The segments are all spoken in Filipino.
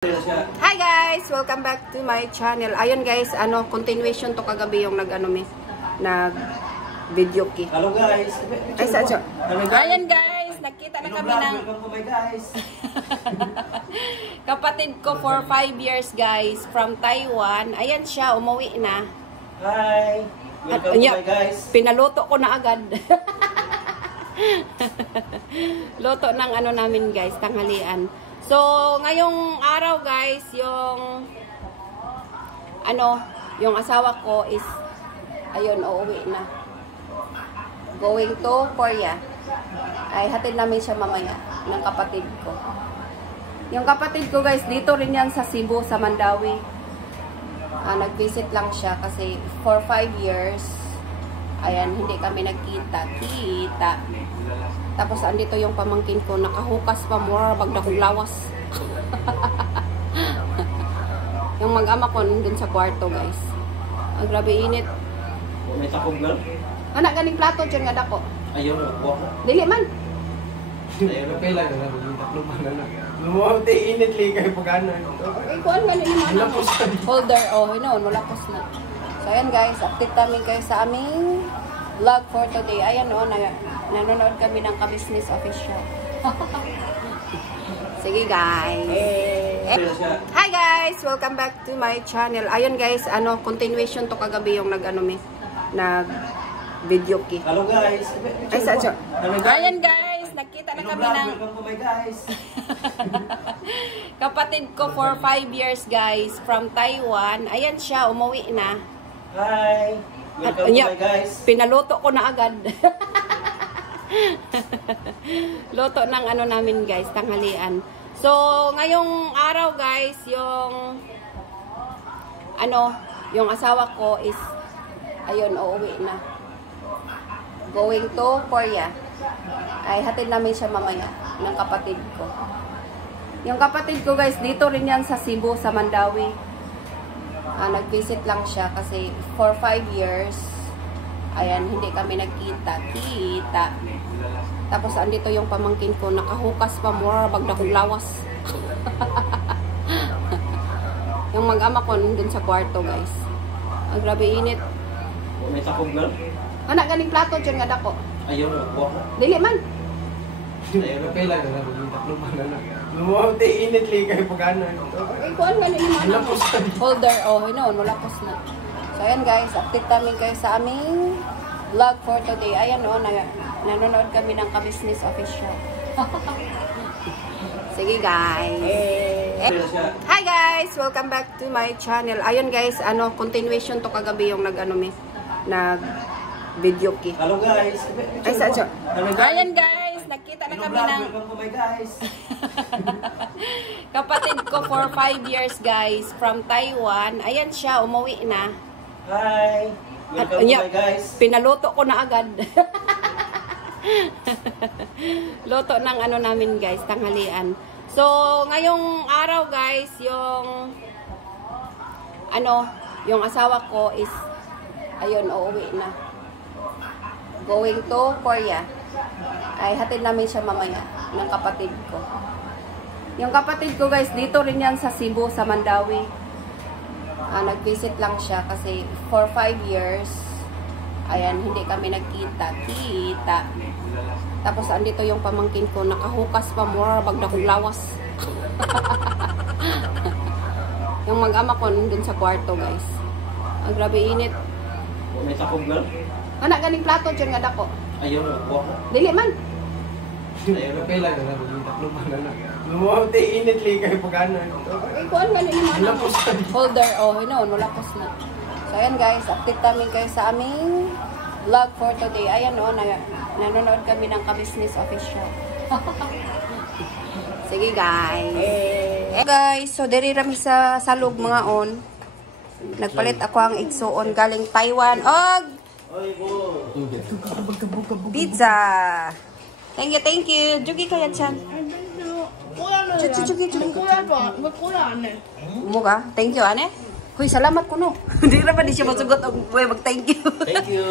Hi guys! Welcome back to my channel. Ayun guys, continuation to kagabi yung nag video ki. Hello guys. Ay, sadyo. Ayun guys, nakita na kami ng kapatid ko for 5 years guys from Taiwan. Ayan siya, umuwi na. Hi. Welcome to my guys. Pinaluto ko na agad. Luto ng namin guys, tanghalian. So, ngayong araw guys, yung asawa ko is ayun, uuwi na. Going to Korea. Ay, hatid namin siya mamaya ng kapatid ko. Yung kapatid ko guys, dito rin yan sa Cebu, sa Mandawi. Nag-visit lang siya kasi for 5 years, ayan, hindi kami nagkita. Tapos andito yung pamangkin ko, nakahukas pa mura, bagda kong lawas. Yung mag-ama ko dun sa kwarto guys. Ang grabe init. May takog na? Anak, ganing plato dyan nga dako. Ayun, wak. Dili man. Ayun, pila na lang. Yung tatlong mana. Lumuhaw tayo init li kayo pag-ano. Eh, kuhan galing naman ako. Holder, hinoon, malapos na. So ayan guys, update namin kayo sa aming vlog for today. Ayan nanonood kami ng Ka-Business Official. Sige guys. Hi guys! Welcome back to my channel. Ayun guys, continuation to kagabi yung nag video ki. Hello guys. Ay, sadyo. Ayan guys, nakita na kami ng welcome to my guys. kapatid ko for 5 years guys from Taiwan. Ayan siya, umuwi na. Hi. Welcome to my guys. Pinaluto ko na agad. Luto ng namin guys, tanghalian. So, ngayong araw guys, yung asawa ko is ayun, uuwi na. Going to Korea. Ay, hatid namin siya mamaya ng kapatid ko. Yung kapatid ko guys, dito rin yan sa Cebu, sa Mandawi. Nag-visit lang siya kasi for 5 years, ayan, hindi kami nagkita. Tapos andito yung pamangkin ko, nakahukas pa mura, bagda kong lawas. Yung mag-ama ko dun sa kwarto guys. Ang grabe init. May takog na? Anak, ganing plato dyan nga dako. Ayun, wak. Dili man. Ayun, pila na lang. Yung tatlong mana. Lumuhaw tayo init li kayo pag-ano. Eh, kuhan galing naman ako. Holder, hinoon, malapos na. So ayan guys, update namin kayo sa aming vlog for today. Ayan nanonood kami ng Ka-Business Official. Sige guys. Hi guys! Welcome back to my channel. Ayun guys, continuation to kagabi yung nag video ki. Hello guys. Ay, sadyo. Ayan guys, nakita na kami ng welcome to my guys. kapatid ko for 5 years guys from Taiwan. Ayan siya, umuwi na. Hi. Welcome to my guys. Pinaluto ko na agad. Luto ng namin guys, tanghalian. So, ngayong araw guys, yung asawa ko is ayun, uuwi na. Going to Korea. Ay, hatid namin siya mamaya ng kapatid ko. Yung kapatid ko guys, dito rin yan sa Cebu, sa Mandawi. Nag-visit lang siya kasi for 5 years, ayan, hindi kami nagkita. Tapos andito yung pamangkin ko, nakahukas pa mura, bagda kong lawas. Yung mag-ama ko dun sa kwarto guys. Ang grabe init. May takog na? Anak, ganing plato dyan nga dako. Ayun, wak. Dili man. Ayun, pila na lang. Yung tatlong mana. Lumuhaw tayo init li kayo pag-ano. Eh, kuhan galing naman ako. Holder, hinoon, malapos na. So ayan guys, update namin kayo sa aming vlog for today. Ayan nanonood kami ng Ka-Business Official. Sige guys. Hey guys, so diri rami sa salog mga on. Nagpalit ako ang igsuon galing Taiwan. Pizza. Thank you. Jugi kaya chan. Jugi. Muga. Thank you ane. Hoy, salamat ko no. Hindi na ba di siya masugot og mag-thank you. Thank you.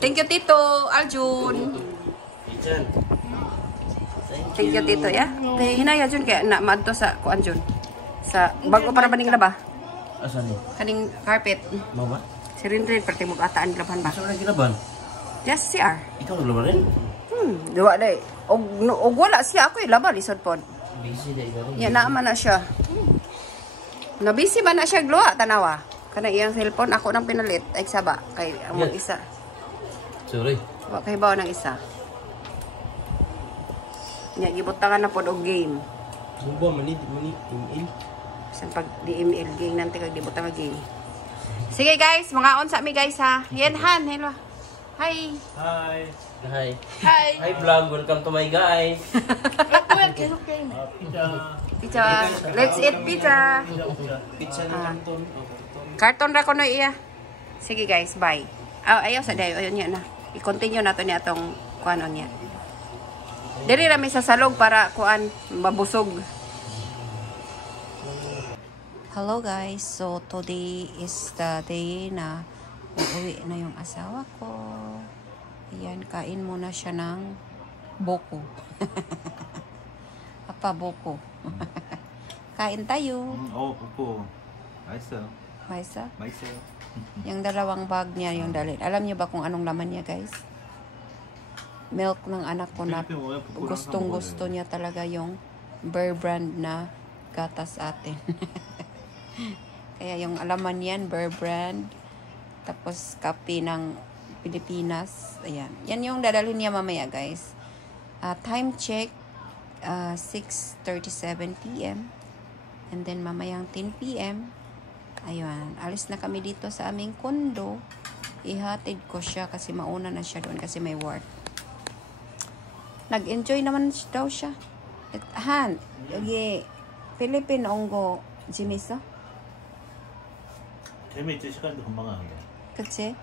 Thank you Tito Aljun. Thank Thank you, Tito, ya. Hinaya, Jun, kaya na maadto sa kuan, Jun. Sa bago para baning laba. Asan mo? Kaning carpet. Mau ba? Si Rinrin, parte mo ataan laban ba? Asa mo naglaban? Just CR. Ikaw naglaban rin? Diwa day. Og wala siya ako laban lisod pod. Busy day ba rin? Ya naman na siya. Na busy man na siya gluwa tanawa. Kana iyang cellphone ako nang pinalit ay saba kay ang isa. Sorry. Wa kay bawo ng isa. Nya gibutangan na pod og game. Subo manit email. Sa pag di email game nanti kag dibutang game. Sige guys, mga on sa mi guys ha. Yan han, hello. Hi. Hi. Hi. Hi. Hi vlog, welcome to my guys. Pizza. Let's eat pizza. Pizza ni Canton. Karton ra ko na iya. Sige guys, bye. Ayaw sa dayo, ayun niya na. I-continue nato ni atong kuan on niya. Diri ra mi sa salog para kuan mabusog. Hello guys, so today is the day na uuwi na yung asawa ko. Ayan, kain muna siya ng boko. Apa boko? Kain tayo. boko. 맛있어요. Maisa? 맛있어요. Yung dalawang bag niya yung dalhin. Alam niyo ba kung anong laman niya guys? Milk ng anak ko na gustong gusto niya talaga yung Bear Brand na gatas atin. Kaya yung alaman yan, Bear Brand. Tapos kape ng Pilipinas. Ayan. Yan yung dadalhin niya mamaya guys. Time check 6:37 PM. And then mamayang 10 PM. Ayun. Alis na kami dito sa aming kondo. Ihatid ko siya kasi mauna na siya doon kasi may work. Nag-enjoy naman daw siya. Han, 여기 필리핀 온 거 재밌어? 재미있지 시간도 금방 가는데. 그치?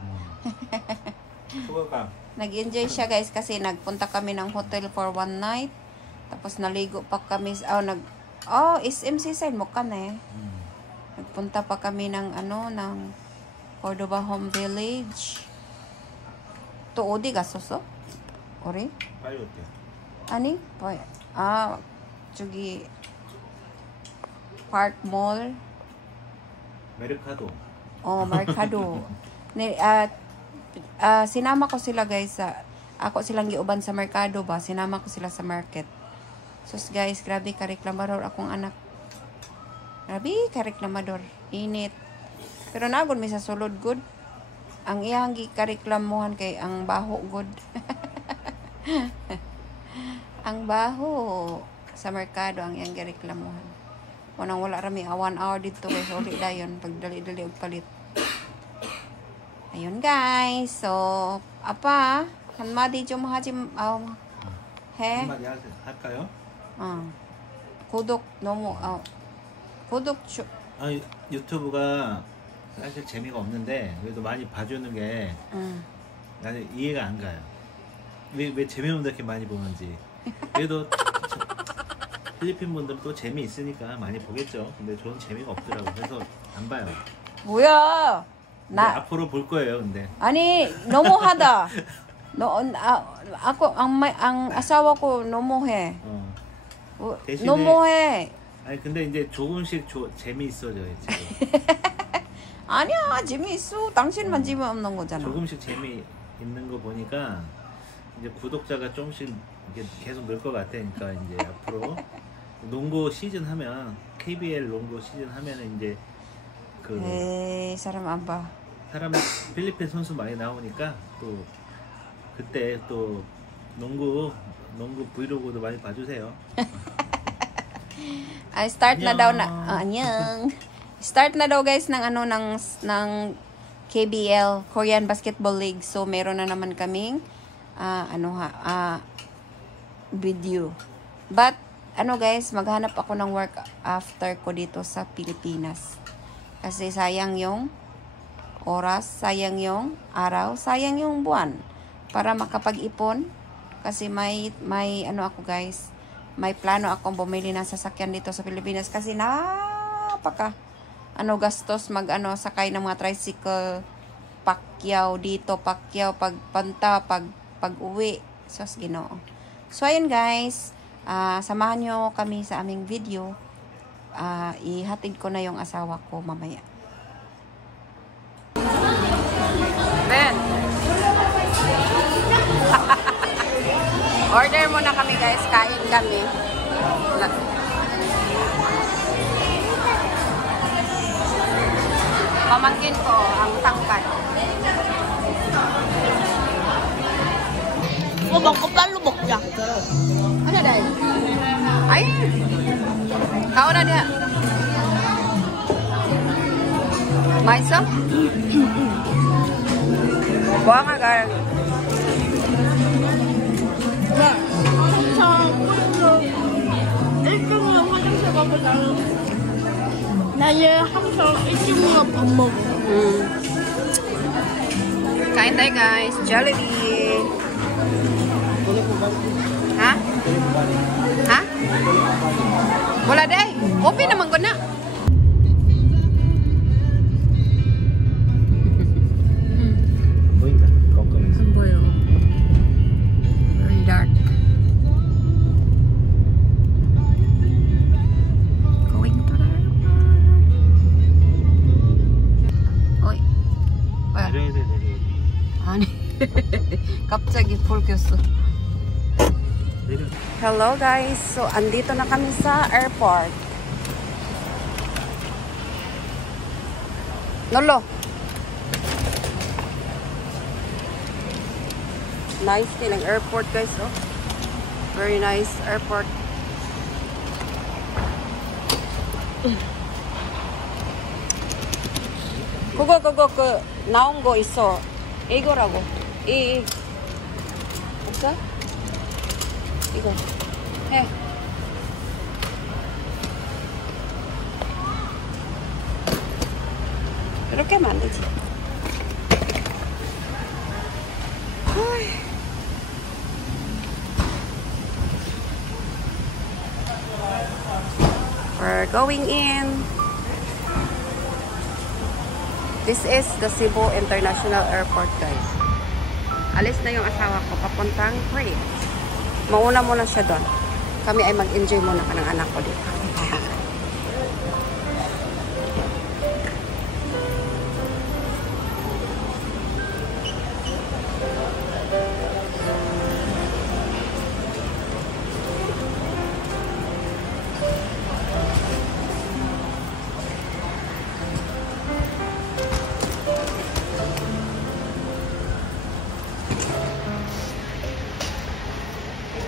수고가. Nag-enjoy siya guys kasi nagpunta kami ng hotel for one night. Tapos naligo pa kami. SM Seaside mo ka na eh. Nagpunta pa kami ng Cordova Home Village. To 어디 갔었어? 우리? 파이어트. 아니? 저기 Park Mall. 메르카도. Mercado. Sinama ko sila guys ako silang giuban sa Mercado ba. Sinama ko sila sa market. Sus guys, grabe ka reklamador akong anak. Grabe ka reklamador. Init. Pero nagon mi sa sulod good. Ang iyang gikareklamuhan kay ang baho good. Ang baho sa Mercado ang iyang gireklamuhan. Wala rami 1 hour dito guys. Uli dayon pag dali-dali og palit. Ayun guys. So, apa? 한마디 좀 하지 해. 한마디 할까요? 구독 너무 구독 유튜브가 사실 재미가 없는데 그래도 많이 봐주는 게 나는 이해가 안 가요. 왜 재미없는데 이렇게 많이 보는지. 그래도 필리핀 분들은 또 재미있으니까 많이 보겠죠. 근데 저는 재미가 없더라고요. 그래서 안 봐요. 뭐야? 앞으로 볼 거예요. 근데 아니 너무하다. ako ang asawa ko 너무해. 대신에 너무해. 아니 근데 이제 조금씩 재미있어져요 지금. 아니야 재미있어. 당신만 재미없는 거잖아. 조금씩 재미있는 거 보니까 이제 구독자가 조금씩 이게 계속 늘 것 같으니까 이제 앞으로 농구 시즌 하면 KBL 농구 시즌 하면은 이제 에이 사람 안 봐. 사람 필리핀 선수 많이 나오니까 또 그때 또 농구 브이로그도 많이 봐주세요. Start na daw na anyang. Start na daw guys ng ng KBL Korean Basketball League. So meron na naman kaming video. But guys, maghanap ako ng work after ko dito sa Pilipinas. Kasi sayang yung oras, sayang yung araw, sayang yung buwan para makapag-ipon. Kasi may ako guys, may plano akong bumili ng sasakyan dito sa Pilipinas kasi napaka gastos sakay ng mga tricycle, pakyaw dito, pakyaw pagpunta, pag-uwi. Sos Ginoo. So ayun guys, Samahan nyo kami sa aming video. Ihatid ko na yung asawa ko mamaya. Ben! Order muna kami guys. Kain kami. Pamangkin ko ang tangkad. Lubok ko pa, lubok niya. Ano dahil? Ay! Kao na niya. Maiso? Buha nga gar. 나의 항상 일찍 밥 먹어. Kain tayo guys. Jollibee. Ha? Ha? Wala day. Open naman ko na. 보인다. 껌껌해서. Ang boyo. Very dark. Going to the Oy. 뭐야? 내려야 돼, 내려야 돼. 아니. 갑자기 불 켰어. 내려. Hello guys. So, andito na kami sa airport. Nolo. Nice din ang airport guys, oh. Very nice airport. 그거 그 나온 거 있어. 이거라고. 없어? 이거 해. 이렇게 하면 안 되지. We're going in. This is the Cebu International Airport, guys. Alis na yung asawa ko papuntang Crete. Mauna muna siya doon. Kami ay mag-enjoy muna ka ng anak ko dito.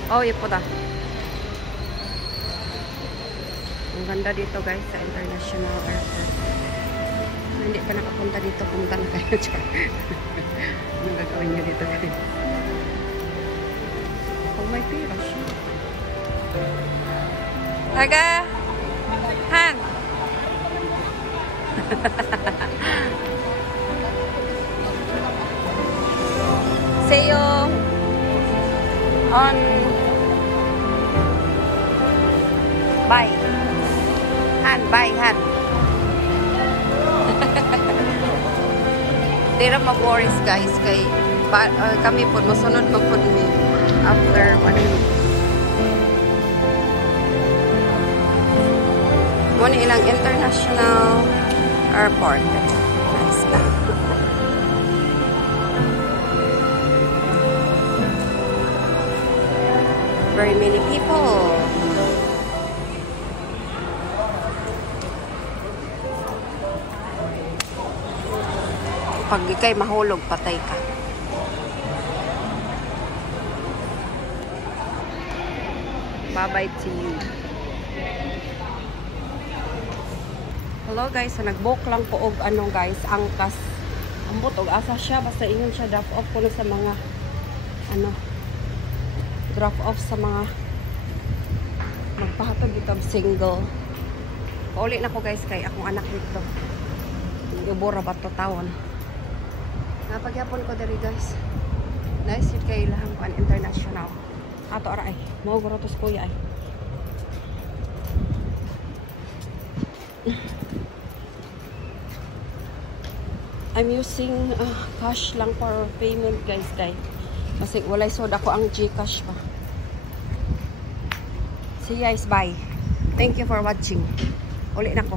Oh, 예쁘다. Ang ganda dito guys sa International Airport. Hindi ka nakapunta dito, punta na kayo dyan. Anong gagawin nyo dito guys? Oh, may pira siya. Taga! Han! See you on bye. Han, bye, Han. Di ra mag-worries guys kay kami po masunod pa po ni after 1 minute. Muna ilang international airport. Nice ka. Very many people. Pag ikay mahulog, patay ka. Bye-bye to you. Hello guys, so nag-book lang po og ano guys, angkas. Ambot og asa siya, basta ingon siya drop off ko na sa mga ano, drop off sa mga magpahatag dito single. Pauli na ko guys kay akong anak dito. Ibura ba to tawon? Napagyapon ko diri guys. Nice yun kay lahang pan international. Ato ara ay, mao guro to kuya ay. I'm using cash lang for payment guys day. Kasi walay soda ko ang GCash pa. See you guys, bye. Thank you for watching. Uli na ko.